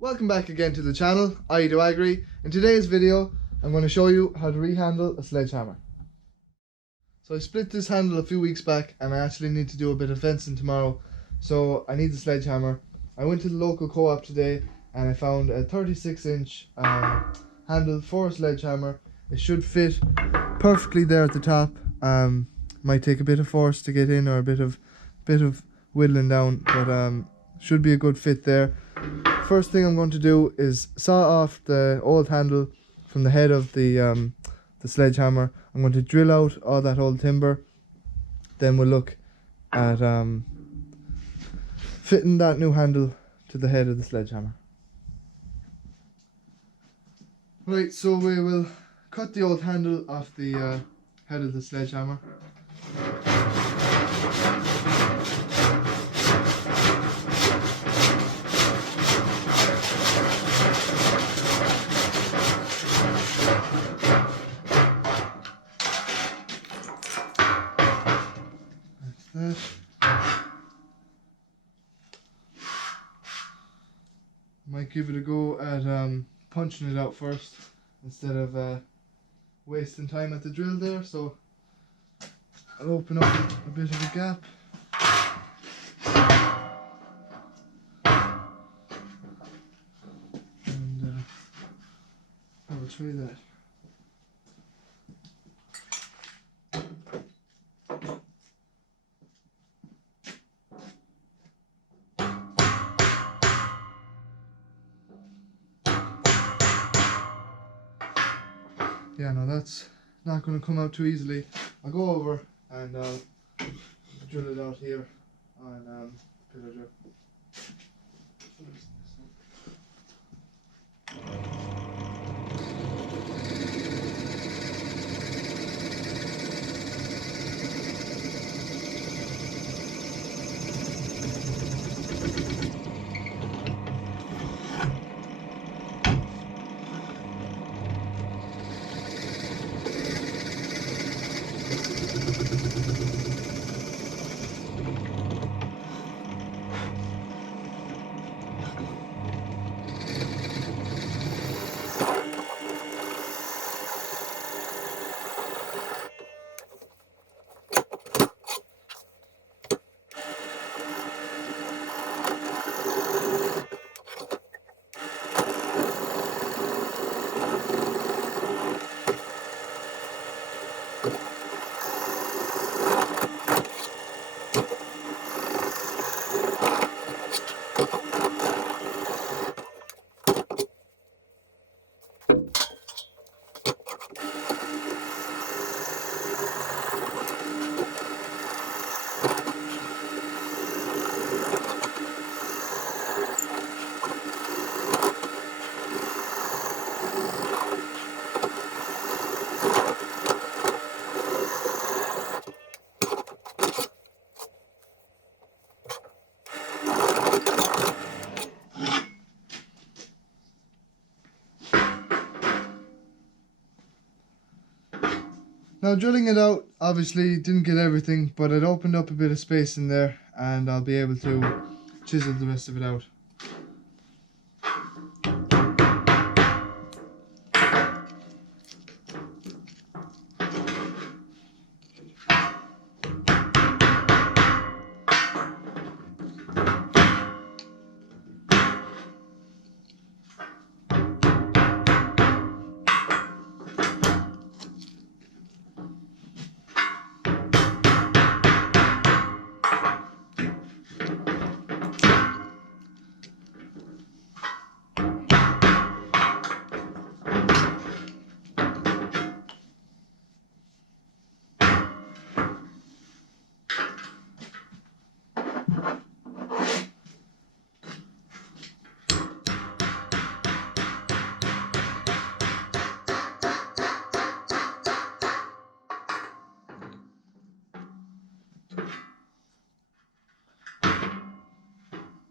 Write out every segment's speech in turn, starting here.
Welcome back again to the channel, I Do Agri. In today's video, I'm going to show you how to rehandle a sledgehammer. So I split this handle a few weeks back and I actually need to do a bit of fencing tomorrow. So I need the sledgehammer. I went to the local co-op today and I found a 36-inch handle for a sledgehammer. It should fit perfectly there at the top. Might take a bit of force to get in or a bit of whittling down, but should be a good fit there. First thing I'm going to do is saw off the old handle from the head of the sledgehammer. I'm going to drill out all that old timber. Then we'll look at fitting that new handle to the head of the sledgehammer. Right, so we will cut the old handle off the head of the sledgehammer. That. Might give it a go at punching it out first instead of wasting time at the drill there, so I'll open up a bit of a gap. And I will try that. Yeah, no, that's not going to come out too easily. I'll go over and drill it out here on pillar drill. Now drilling it out, obviously didn't get everything, but it opened up a bit of space in there and I'll be able to chisel the rest of it out.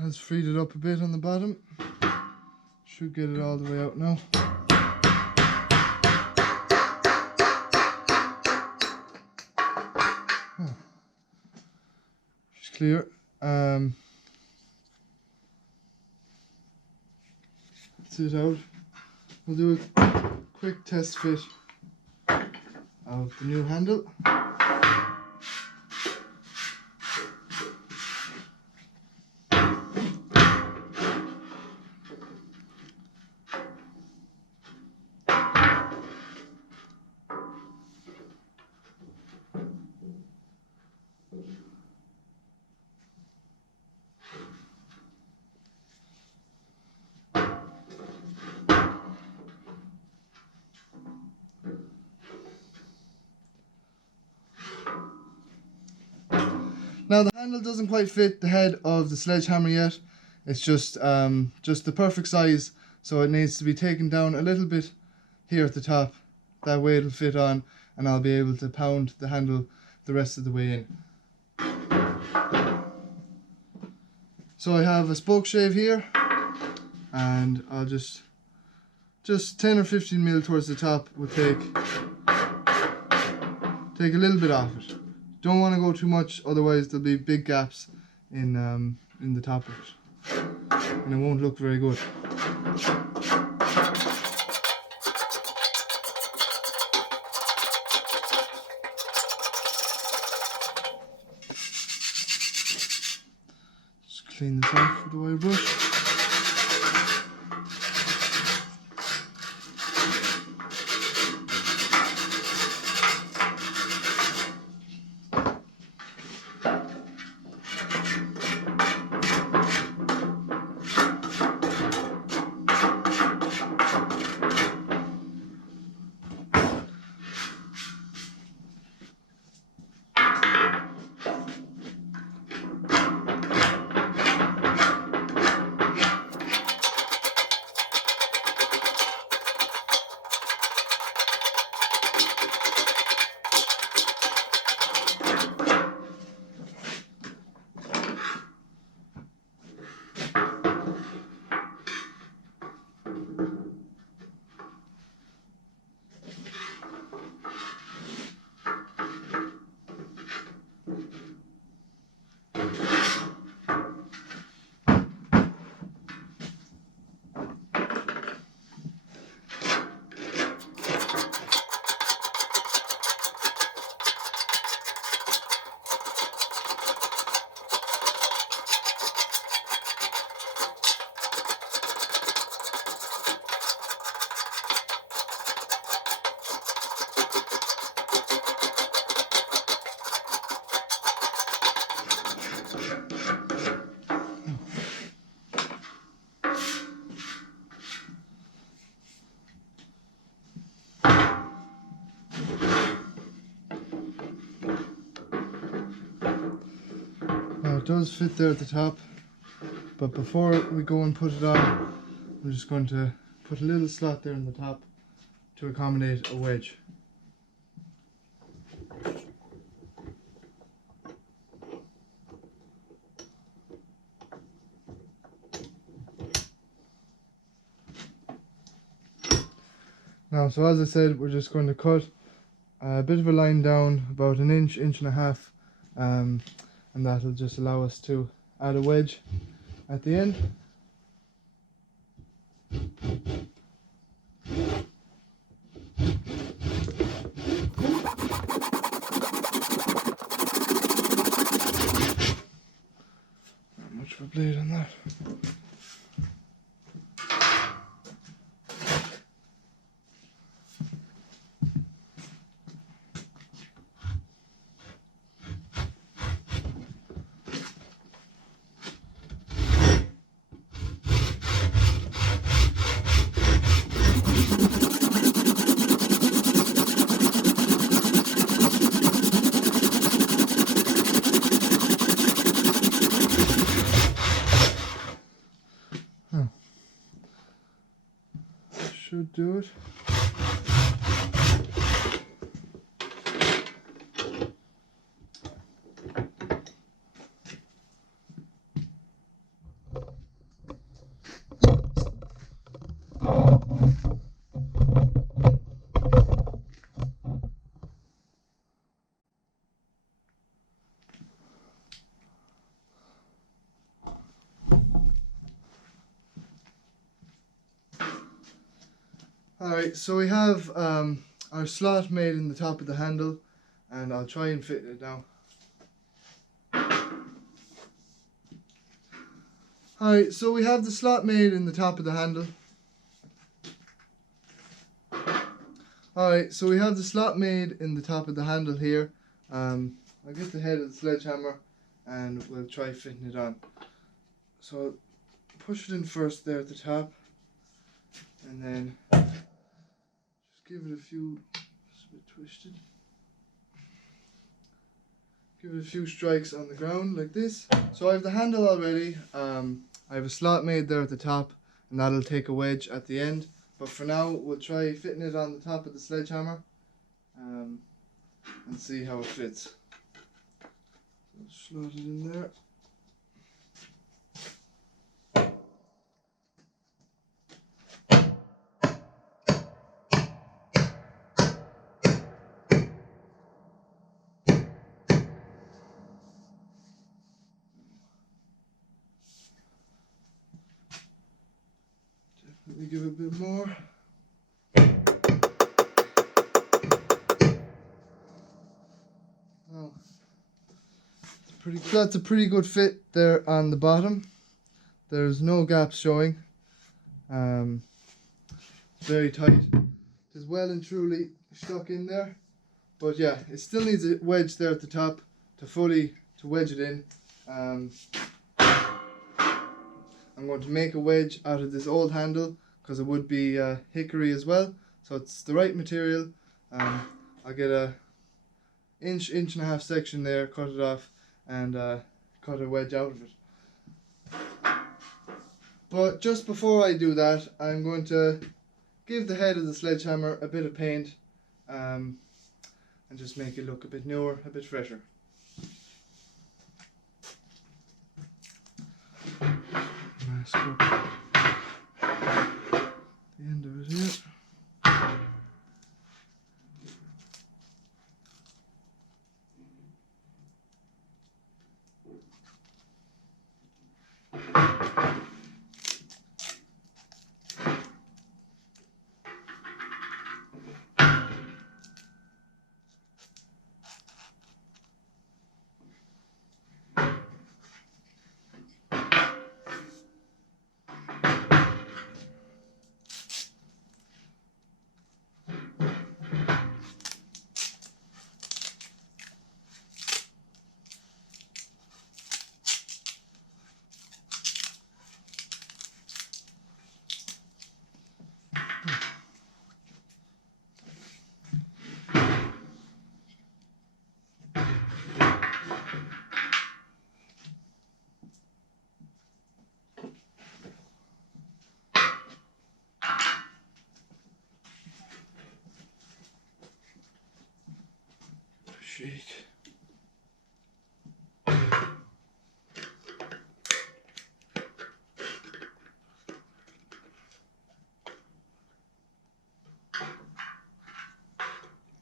Has freed it up a bit on the bottom. Should get it all the way out now. It's clear. it out. We'll do a quick test fit of the new handle. Now the handle doesn't quite fit the head of the sledgehammer yet. It's just the perfect size, so it needs to be taken down a little bit here at the top. That way it'll fit on, and I'll be able to pound the handle the rest of the way in. So I have a spoke shave here, and I'll just 10 or 15 mil towards the top will take a little bit off it. Don't want to go too much, otherwise there'll be big gaps in the top of it, and it won't look very good. Just clean this off with a wire brush. Now it does fit there at the top, but before we go and put it on, I'm just going to put a little slot there in the top to accommodate a wedge. Now, so as I said, we're just going to cut a bit of a line down, about an inch, inch and a half, and that'll just allow us to add a wedge at the end. Not much of a blade on that. Should do it. Alright, so we have our slot made in the top of the handle, and I'll try and fit it now. Alright, so we have the slot made in the top of the handle. Alright, so we have the slot made in the top of the handle here. I'll get the head of the sledgehammer and we'll try fitting it on. So push it in first there at the top, and then just give it a few, it's a bit twisted. Give it a few strikes on the ground like this. So I have the handle already. I have a slot made there at the top, and that'll take a wedge at the end. But for now, we'll try fitting it on the top of the sledgehammer and see how it fits. So slot it in there. Definitely give it a bit more. Oh, that's a pretty good fit there on the bottom. There's no gaps showing. Very tight. It's well and truly stuck in there. But yeah, it still needs a wedge there at the top to wedge it in. I'm going to make a wedge out of this old handle because it would be hickory as well. So it's the right material. I'll get a inch and a half section there, cut it off, and cut a wedge out of it. But just before I do that, I'm going to give the head of the sledgehammer a bit of paint and just make it look a bit newer, a bit fresher. Mask up the end of it here. Shake.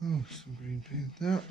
Oh, some green paint there.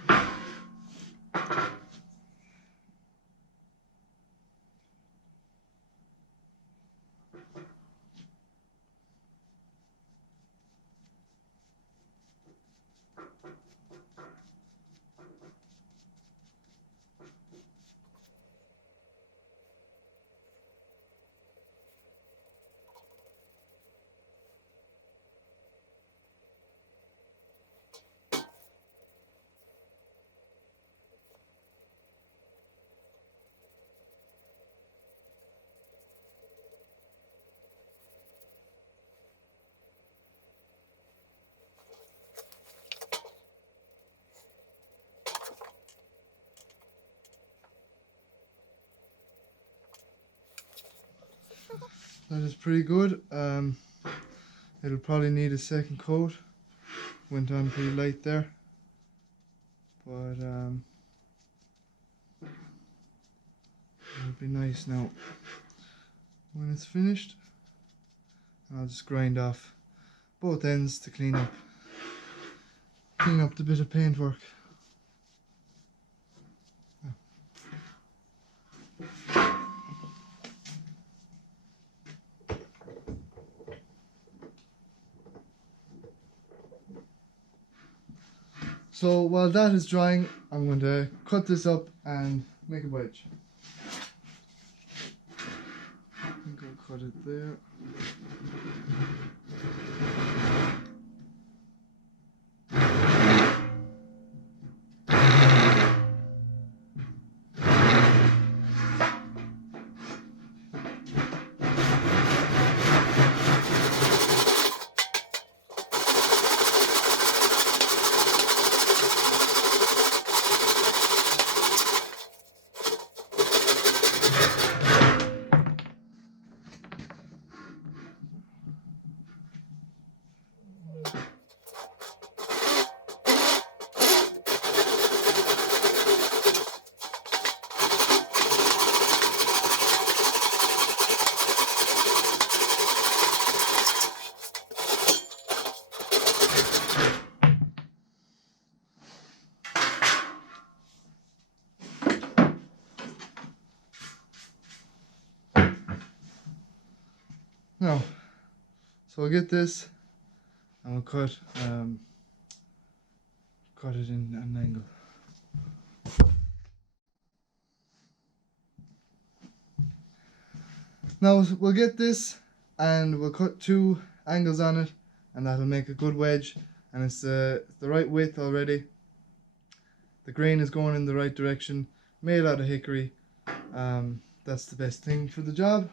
That is pretty good. It'll probably need a second coat. Went on pretty light there, but it'll be nice now when it's finished. I'll just grind off both ends to clean up the bit of paintwork. So while that is drying, I'm going to cut this up and make a wedge. I think I'll cut it there. Now, so I'll get this and we'll cut it in an angle. Now we'll get this and we'll cut 2 angles on it, and that'll make a good wedge, and it's the right width already. The grain is going in the right direction, made out of hickory. That's the best thing for the job.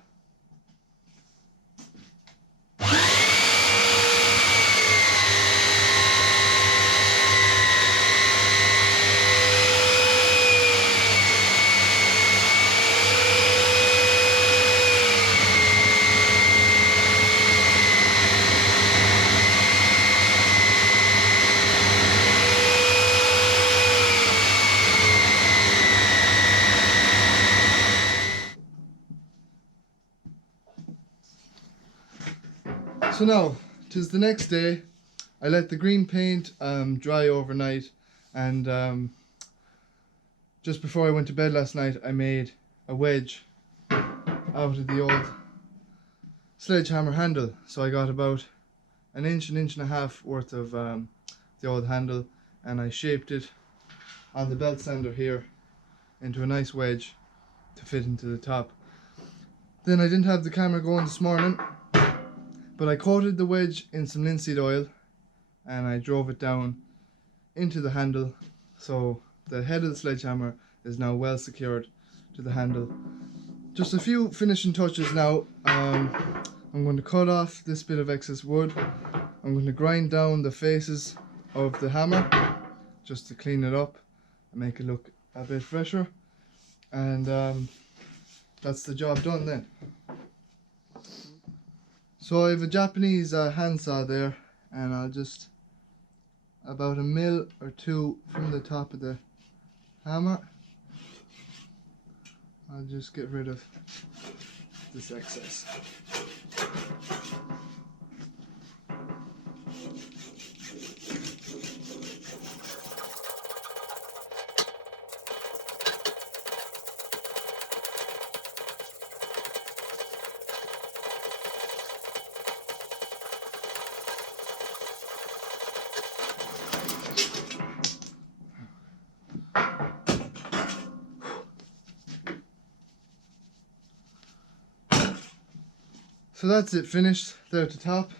So now, 'tis the next day. I let the green paint dry overnight, and just before I went to bed last night, I made a wedge out of the old sledgehammer handle. So I got about an inch and a half worth of the old handle, and I shaped it on the belt sander here into a nice wedge to fit into the top. Then I didn't have the camera going this morning, but I coated the wedge in some linseed oil and I drove it down into the handle, so the head of the sledgehammer is now well secured to the handle. Just a few finishing touches now. I'm going to cut off this bit of excess wood. I'm going to grind down the faces of the hammer just to clean it up and make it look a bit fresher, and that's the job done then. So I have a Japanese handsaw there, and I'll just, about 1 mil or 2 from the top of the hammer, I'll just get rid of this excess. So that's it finished there at the top.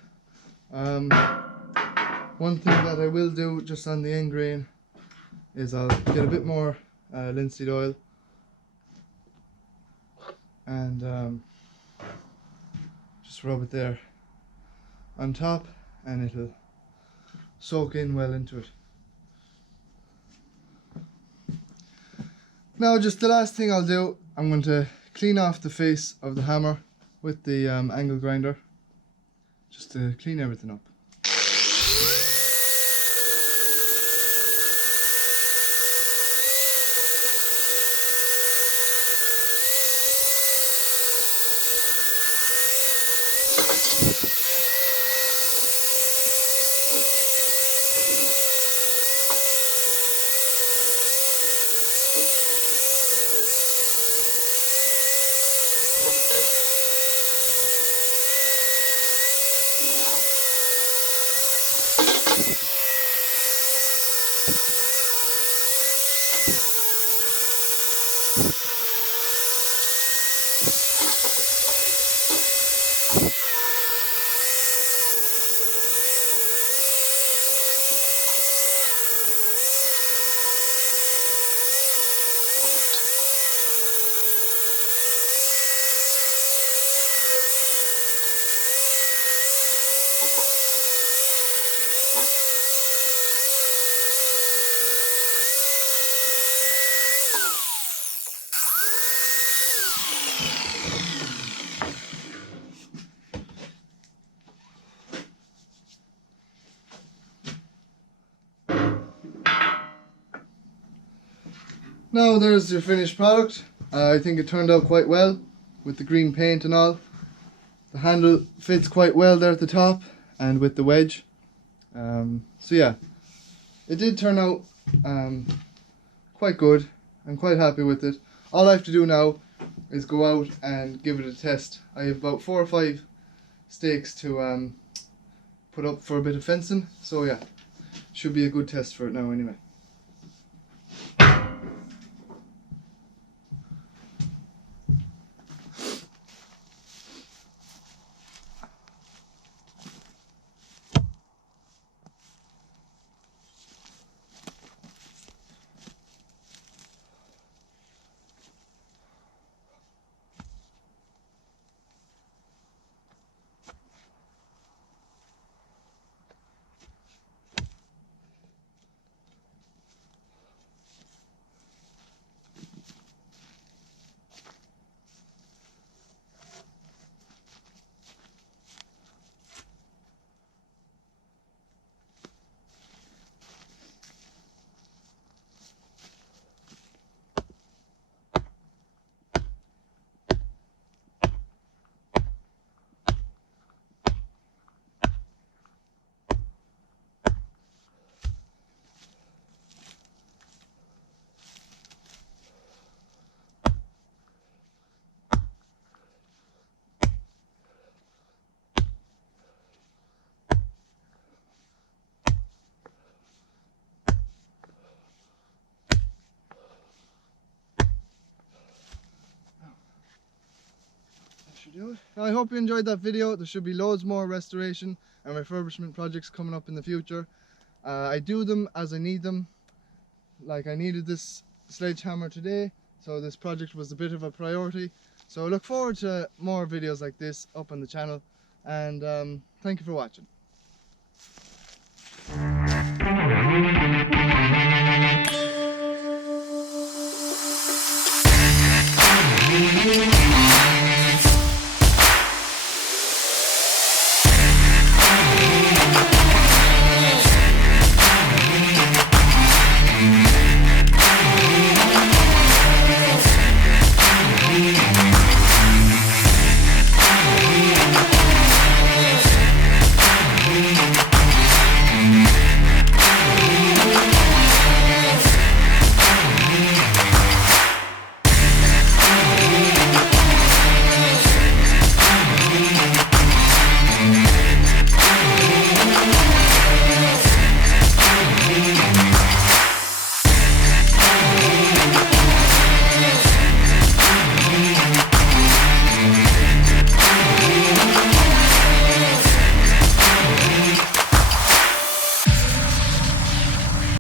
One thing that I will do just on the end grain is I'll get a bit more linseed oil and just rub it there on top, and it'll soak in well into it. Now just the last thing I'll do, I'm going to clean off the face of the hammer with the angle grinder, just to clean everything up. Now there's your finished product. I think it turned out quite well with the green paint and all. The handle fits quite well there at the top and with the wedge. So yeah, it did turn out quite good. I'm quite happy with it. All I have to do now is go out and give it a test. I have about 4 or 5 stakes to put up for a bit of fencing. So yeah, should be a good test for it now anyway. I hope you enjoyed that video. There should be loads more restoration and refurbishment projects coming up in the future. I do them as I need them. Like, I needed this sledgehammer today, so this project was a bit of a priority. So I look forward to more videos like this up on the channel, and thank you for watching.